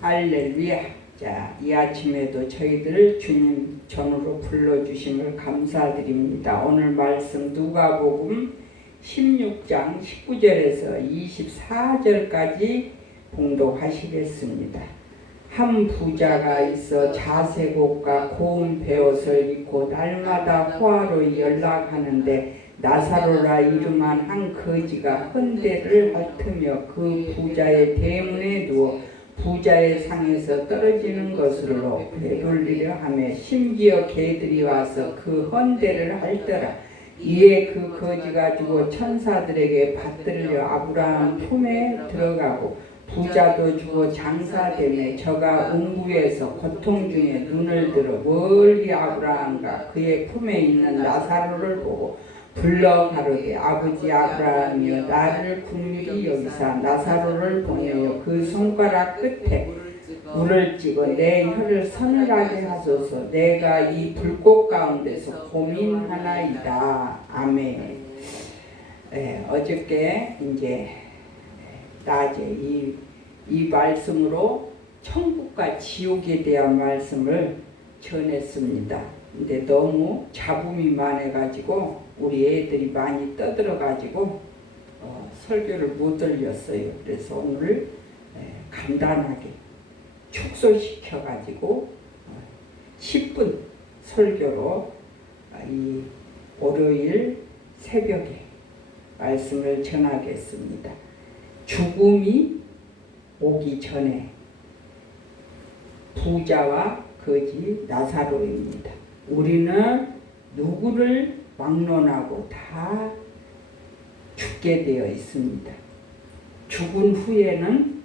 할렐루야. 자, 이 아침에도 저희들을 주님 전으로 불러주심을 감사드립니다. 오늘 말씀 누가복음 16장 19절에서 24절까지 봉독하시겠습니다. 한 부자가 있어 자색옷과 고운 베옷을 입고 날마다 호화로 연락하는데 나사로라 이름한 한 거지가 헌대를 핥으며 그 부자의 대문에 누워 부자의 상에서 떨어지는 것으로 되돌리려 하며 심지어 개들이 와서 그 헌대를 핥더라. 이에 그 거지가 죽어 천사들에게 받들려 아브라함 품에 들어가고 부자도 죽어 장사되매 저가 음부에서 고통 중에 눈을 들어 멀리 아브라함과 그의 품에 있는 나사로를 보고 불러 가로되 아버지 아브라함이여 나를 긍휼히 여기사 나사로를 보내어 그 손가락 끝에 물을 찍어 내 혀를 서늘하게 하소서. 내가 이 불꽃 가운데서 고민하나이다. 아멘. 어저께 이제 낮에 이 말씀으로 천국과 지옥에 대한 말씀을 전했습니다. 근데 너무 잡음이 많아가지고 우리 애들이 많이 떠들어가지고 설교를 못 들렸어요. 그래서 오늘 간단하게 축소시켜가지고 10분 설교로 이 월요일 새벽에 말씀을 전하겠습니다. 죽음이 오기 전에 부자와 거지 나사로입니다. 우리는 누구를 막론하고 다 죽게 되어 있습니다. 죽은 후에는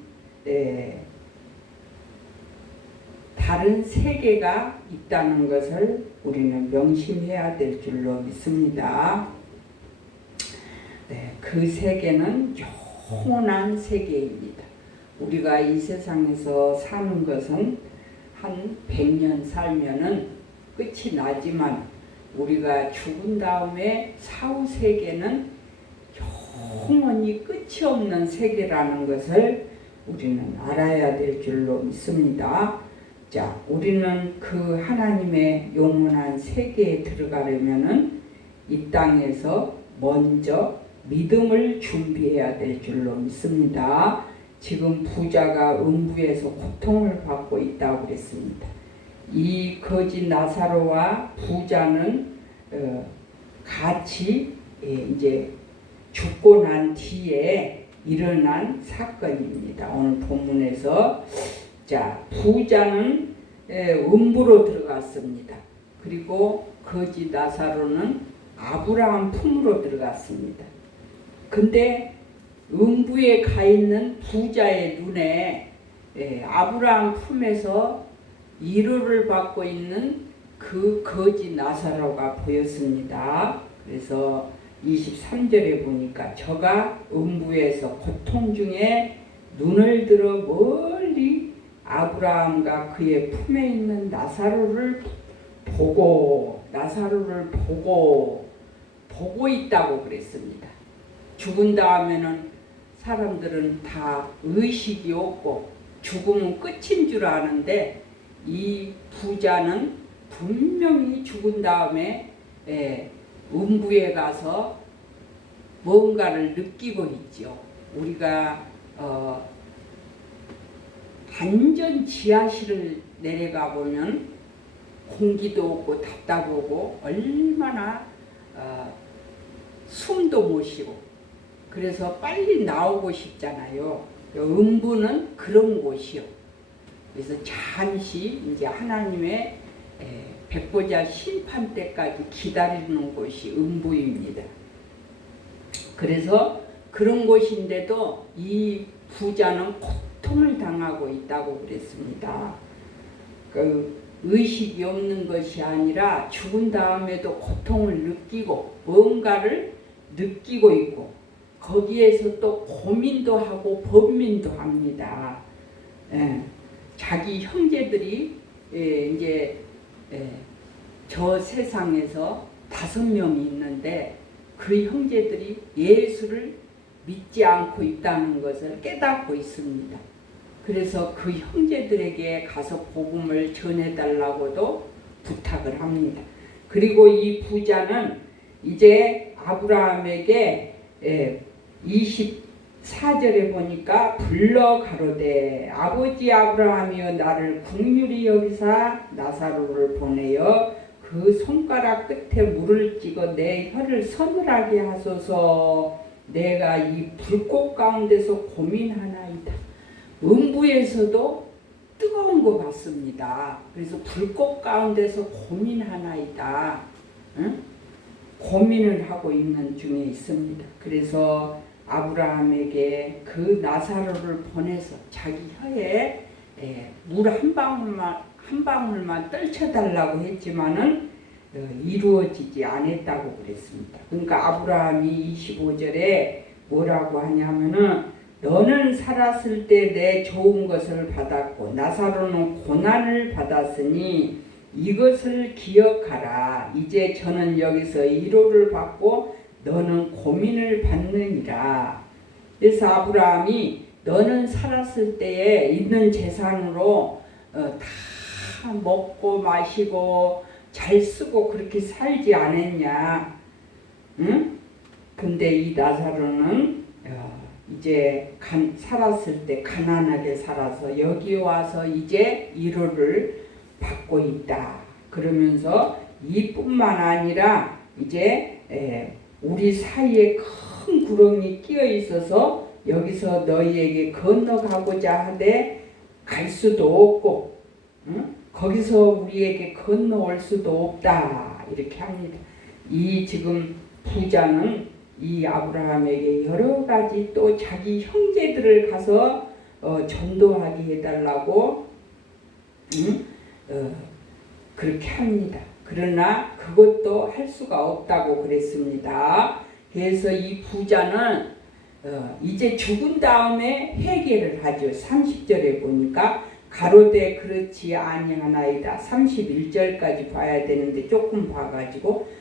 다른 세계가 있다는 것을 우리는 명심해야 될 줄로 믿습니다. 그 세계는 영원한 세계입니다. 우리가 이 세상에서 사는 것은 한 100년 살면은 끝이 나지만 우리가 죽은 다음에 사후 세계는 영원히 끝이 없는 세계라는 것을 우리는 알아야 될 줄로 믿습니다. 자, 우리는 그 하나님의 영원한 세계에 들어가려면은 이 땅에서 먼저 믿음을 준비해야 될 줄로 믿습니다. 지금 부자가 음부에서 고통을 받고 있다고 그랬습니다. 이 거지 나사로와 부자는 같이 이제 죽고 난 뒤에 일어난 사건입니다. 오늘 본문에서 자, 부자는 음부로 들어갔습니다. 그리고 거지 나사로는 아브라함 품으로 들어갔습니다. 근데 음부에 가 있는 부자의 눈에 아브라함 품에서 위로를 받고 있는 그 거지 나사로가 보였습니다. 그래서 23절에 보니까 저가 음부에서 고통 중에 눈을 들어 멀리 아브라함과 그의 품에 있는 나사로를 보고 있다고 그랬습니다. 죽은 다음에는 사람들은 다 의식이 없고 죽음은 끝인 줄 아는데 이 부자는 분명히 죽은 다음에 음부에 가서 뭔가를 느끼고 있죠. 우리가 완전 지하실을 내려가 보면 공기도 없고 답답하고 얼마나 숨도 못 쉬고 그래서 빨리 나오고 싶잖아요. 음부는 그런 곳이요. 그래서 잠시 이제 하나님의 백보자 심판 때까지 기다리는 곳이 음부입니다. 그래서 그런 곳인데도 이 부자는 고통을 당하고 있다고 그랬습니다. 그 의식이 없는 것이 아니라 죽은 다음에도 고통을 느끼고 뭔가를 느끼고 있고 거기에서 또 고민도 하고 번민도 합니다. 자기 형제들이 이제 저 세상에서 5명이 있는데 그 형제들이 예수를 믿지 않고 있다는 것을 깨닫고 있습니다. 그래서 그 형제들에게 가서 복음을 전해달라고도 부탁을 합니다. 그리고 이 부자는 이제 아브라함에게 24절에 보니까 불러 가로되 아버지 아브라함이여 나를 긍휼히 여기사 나사로를 보내어 그 손가락 끝에 물을 찍어 내 혀를 서늘하게 하소서. 내가 이 불꽃 가운데서 고민하나이다. 음부에서도 뜨거운 것 같습니다. 그래서 불꽃 가운데서 고민하나이다. 응? 고민을 하고 있는 중에 있습니다. 그래서 아브라함에게 그 나사로를 보내서 자기 혀에 물 한 방울만 떨쳐달라고 했지만은 이루어지지 않았다고 그랬습니다. 그러니까 아브라함이 25절에 뭐라고 하냐면은 너는 살았을 때 내 좋은 것을 받았고 나사로는 고난을 받았으니 이것을 기억하라. 이제 저는 여기서 위로를 받고 너는 고민을 받느니라. 그래서 아브라함이 너는 살았을 때에 있는 재산으로 다 먹고 마시고 잘 쓰고 그렇게 살지 않았냐. 응? 근데 이 나사로는 이제 살았을 때 가난하게 살아서 여기 와서 이제 위로를 받고 있다. 그러면서 이뿐만 아니라 이제 우리 사이에 큰 구렁이 끼어 있어서 여기서 너희에게 건너가고자 하되 갈 수도 없고 응? 거기서 우리에게 건너올 수도 없다. 이렇게 합니다. 이 지금 부자는 이 아브라함에게 여러 가지 또 자기 형제들을 가서 전도하게 해달라고 그렇게 합니다. 그러나 그것도 할 수가 없다고 그랬습니다. 그래서 이 부자는 이제 죽은 다음에 회개를 하죠. 30절에 보니까 가로되 그렇지 아니하나이다. 31절까지 봐야 되는데 조금 봐가지고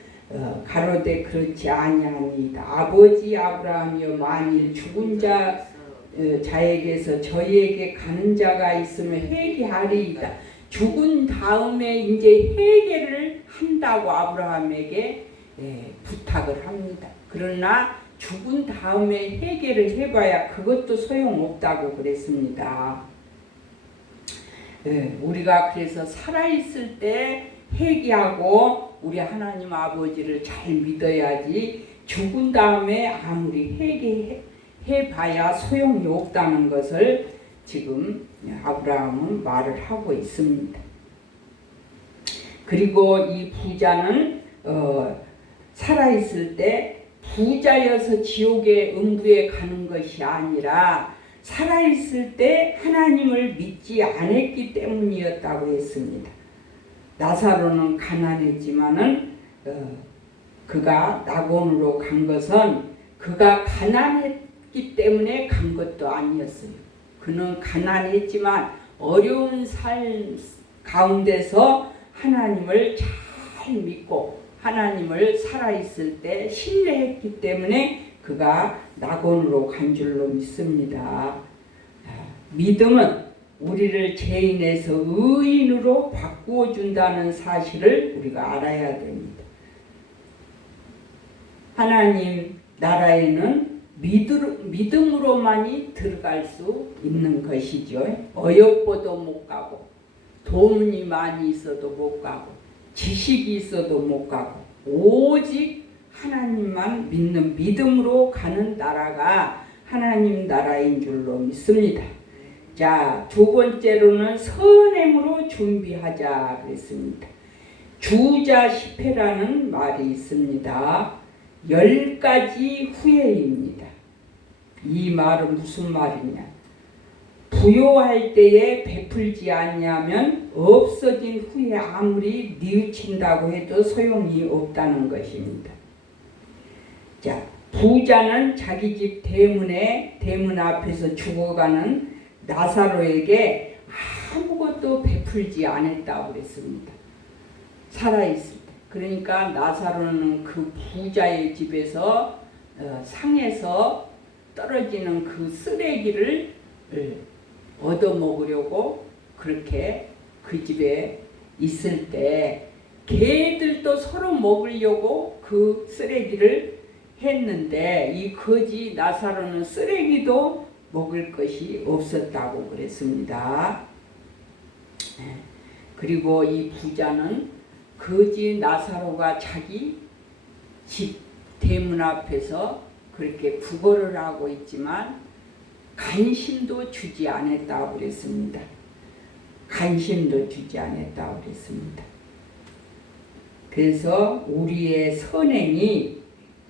가로되 그렇지 아니하니이다. 아버지 아브라함이여 만일 죽은 자에게서 저희에게 가는 자가 있으면 회개하리이다. 죽은 다음에 이제 회개를 한다고 아브라함에게 부탁을 합니다. 그러나 죽은 다음에 회개를 해봐야 그것도 소용없다고 그랬습니다. 우리가 그래서 살아있을 때 회개하고 우리 하나님 아버지를 잘 믿어야지 죽은 다음에 아무리 회개해봐야 소용이 없다는 것을 지금 아브라함은 말을 하고 있습니다. 그리고 이 부자는 살아있을 때 부자여서 지옥의 음부에 가는 것이 아니라 살아있을 때 하나님을 믿지 않았기 때문이었다고 했습니다. 나사로는 가난했지만은 그가 낙원으로 간 것은 그가 가난했기 때문에 간 것도 아니었어요. 그는 가난했지만 어려운 삶 가운데서 하나님을 잘 믿고 하나님을 살아있을 때 신뢰했기 때문에 그가 낙원으로 간 줄로 믿습니다. 믿음은 우리를 죄인에서 의인으로 바꾸어 준다는 사실을 우리가 알아야 됩니다. 하나님 나라에는 믿음으로만이 들어갈 수 있는 것이죠. 어여뻐도 못 가고 돈이 많이 있어도 못 가고 지식이 있어도 못 가고 오직 하나님만 믿는 믿음으로 가는 나라가 하나님 나라인 줄로 믿습니다. 자, 두 번째로는 선행으로 준비하자 그랬습니다. 주자 10회라는 말이 있습니다. 10가지 후회입니다. 이 말은 무슨 말이냐? 부요할 때에 베풀지 않냐면 없어진 후에 아무리 뉘우친다고 해도 소용이 없다는 것입니다. 자, 부자는 자기 집 대문 앞에서 죽어가는 나사로에게 아무것도 베풀지 않았다고 그랬습니다. 살아있을 때. 그러니까 나사로는 그 부자의 집에서 상에서 떨어지는 그 쓰레기를 얻어먹으려고 그렇게 그 집에 있을 때 개들도 서로 먹으려고 그 쓰레기를 했는데 이 거지 나사로는 쓰레기도 먹을 것이 없었다고 그랬습니다. 그리고 이 부자는 거지 나사로가 자기 집 대문 앞에서 그렇게 구걸을 하고 있지만 관심도 주지 않았다고 그랬습니다. 관심도 주지 않았다고 그랬습니다. 그래서 우리의 선행이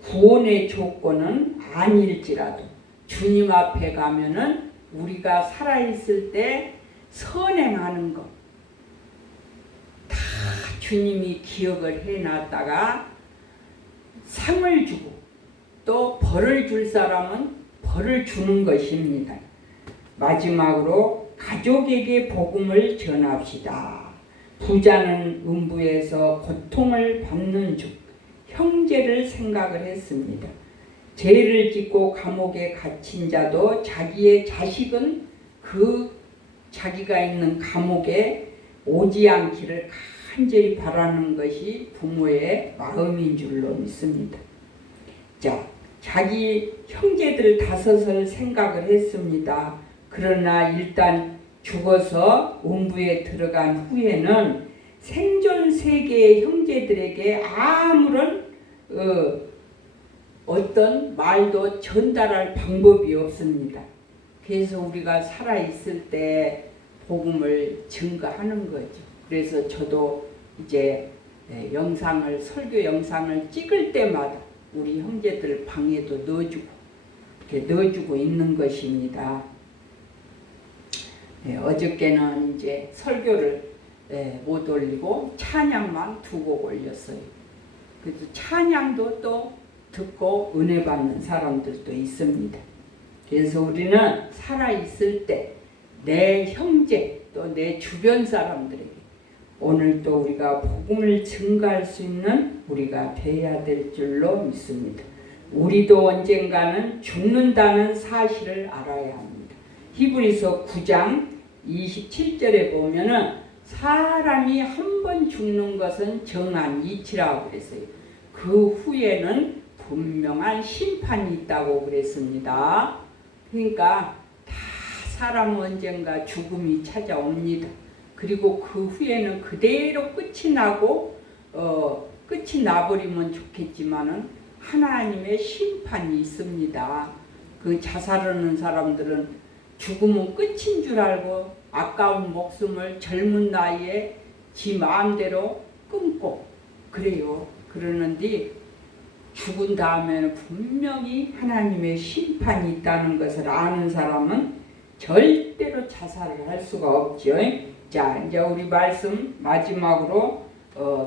구원의 조건은 아닐지라도 주님 앞에 가면은 우리가 살아있을 때 선행하는 것 다 주님이 기억을 해놨다가 상을 주고 또 벌을 줄 사람은 벌을 주는 것입니다. 마지막으로 가족에게 복음을 전합시다. 부자는 음부에서 고통을 받는 중 형제를 생각을 했습니다. 죄를 짓고 감옥에 갇힌 자도 자기의 자식은 그 자기가 있는 감옥에 오지 않기를 간절히 바라는 것이 부모의 마음인 줄로 믿습니다. 자, 자기 형제들 5을 생각을 했습니다. 그러나 일단 죽어서 음부에 들어간 후에는 생존 세계의 형제들에게 아무런 어떤 말도 전달할 방법이 없습니다. 그래서 우리가 살아있을 때 복음을 증거하는 거죠. 그래서 저도 이제 설교 영상을 찍을 때마다 우리 형제들 방에도 넣어주고 이렇게 넣어주고 있는 것입니다. 어저께는 이제 설교를 못 올리고 찬양만 2곡 올렸어요. 그래서 찬양도 또 듣고 은혜 받는 사람들도 있습니다. 그래서 우리는 살아있을 때 내 형제 또 내 주변 사람들에게 오늘 또 우리가 복음을 증거할 수 있는 우리가 되어야 될 줄로 믿습니다. 우리도 언젠가는 죽는다는 사실을 알아야 합니다. 히브리서 9장 27절에 보면은 사람이 한 번 죽는 것은 정한 이치라고 그랬어요. 그 후에는 분명한 심판이 있다고 그랬습니다. 그러니까 다 사람은 언젠가 죽음이 찾아옵니다. 그리고 그 후에는 그대로 끝이 나버리면 좋겠지만은 하나님의 심판이 있습니다. 그 자살하는 사람들은 죽음은 끝인 줄 알고 아까운 목숨을 젊은 나이에 지 마음대로 끊고 그래요. 그러는데 죽은 다음에는 분명히 하나님의 심판이 있다는 것을 아는 사람은 절대로 자살을 할 수가 없죠. 자, 이제 우리 말씀 마지막으로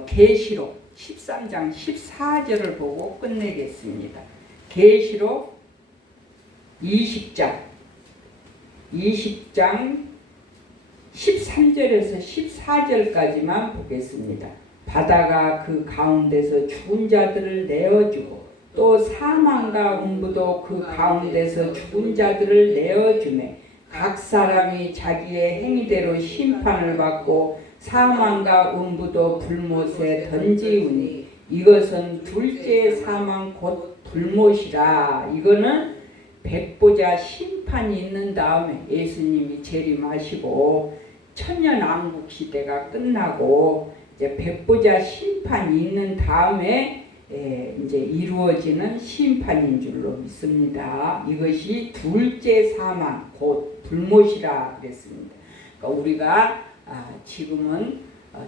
계시록 13장 14절을 보고 끝내겠습니다. 계시록 20장 13절에서 14절까지만 보겠습니다. 바다가 그 가운데서 죽은 자들을 내어주고 또 사망과 음부도 그 가운데서 죽은 자들을 내어주매 각 사람이 자기의 행위대로 심판을 받고 사망과 음부도 불못에 던지우니 이것은 둘째 사망 곧 불못이라. 이거는 백보자 심판이 있는 다음에 예수님이 재림하시고 천년왕국 시대가 끝나고 이제 백보자 심판이 있는 다음에 이제 이루어지는 심판인 줄로 믿습니다. 이것이 둘째 사망 곧 불못이라 그랬습니다. 그러니까 우리가 지금은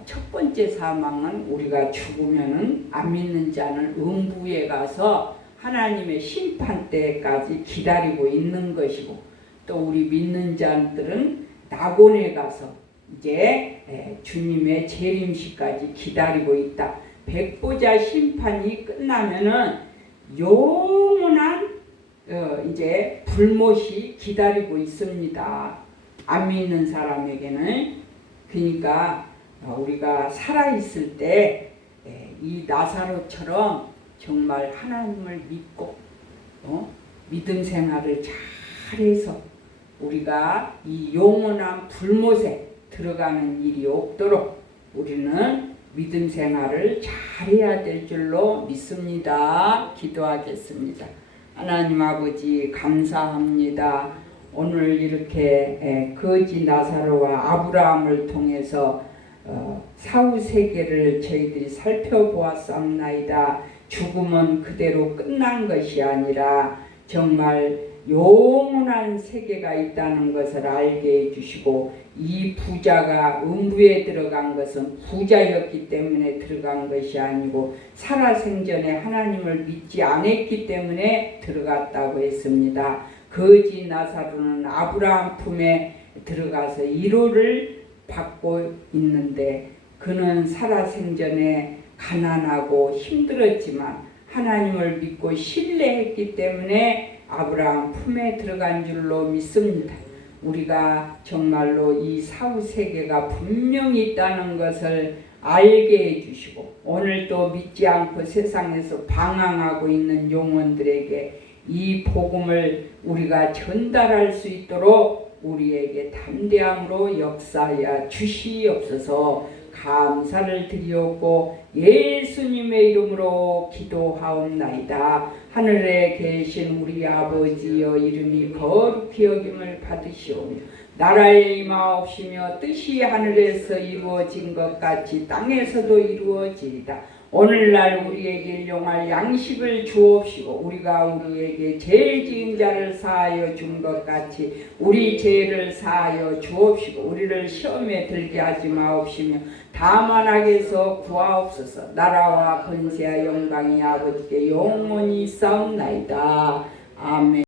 첫 번째 사망은 우리가 죽으면은 안 믿는 자는 음부에 가서 하나님의 심판 때까지 기다리고 있는 것이고 또 우리 믿는 자들은 낙원에 가서 이제 주님의 재림시까지 기다리고 있다. 백보자 심판이 끝나면은 영원한 이제 불못이 기다리고 있습니다. 안 믿는 사람에게는. 그러니까 우리가 살아있을 때 이 나사로처럼 정말 하나님을 믿고 믿음 생활을 잘해서 우리가 이 영원한 불못에 들어가는 일이 없도록 우리는 믿음 생활을 잘해야 될 줄로 믿습니다. 기도하겠습니다. 하나님 아버지 감사합니다. 오늘 이렇게 거지 나사로와 아브라함을 통해서 사후 세계를 저희들이 살펴보았사옵나이다. 죽음은 그대로 끝난 것이 아니라 정말 영원한 세계가 있다는 것을 알게 해주시고, 이 부자가 음부에 들어간 것은 부자였기 때문에 들어간 것이 아니고 살아생전에 하나님을 믿지 않았기 때문에 들어갔다고 했습니다. 거지 나사로는 아브라함 품에 들어가서 위로를 받고 있는데, 그는 살아생전에 가난하고 힘들었지만 하나님을 믿고 신뢰했기 때문에 아브라함 품에 들어간 줄로 믿습니다. 우리가 정말로 이 사후 세계가 분명히 있다는 것을 알게 해주시고, 오늘도 믿지 않고 세상에서 방황하고 있는 영혼들에게 이 복음을 우리가 전달할 수 있도록 우리에게 담대함으로 역사하여 주시옵소서. 감사를 드리옵고 예수님의 이름으로 기도하옵나이다. 하늘에 계신 우리 아버지여, 이름이 거룩히 여김을 받으시오며 나라에 임하옵시며 뜻이 하늘에서 이루어진 것 같이 땅에서도 이루어지리다. 오늘날 우리에게 일용할 양식을 주옵시고, 우리가 우리에게 죄 지은 자를 사하여 준 것 같이 우리 죄를 사하여 주옵시고, 우리를 시험에 들게 하지 마옵시며 다만 악에서 구하옵소서. 나라와 권세와 영광이 아버지께 영원히 있사옵나이다. 아멘.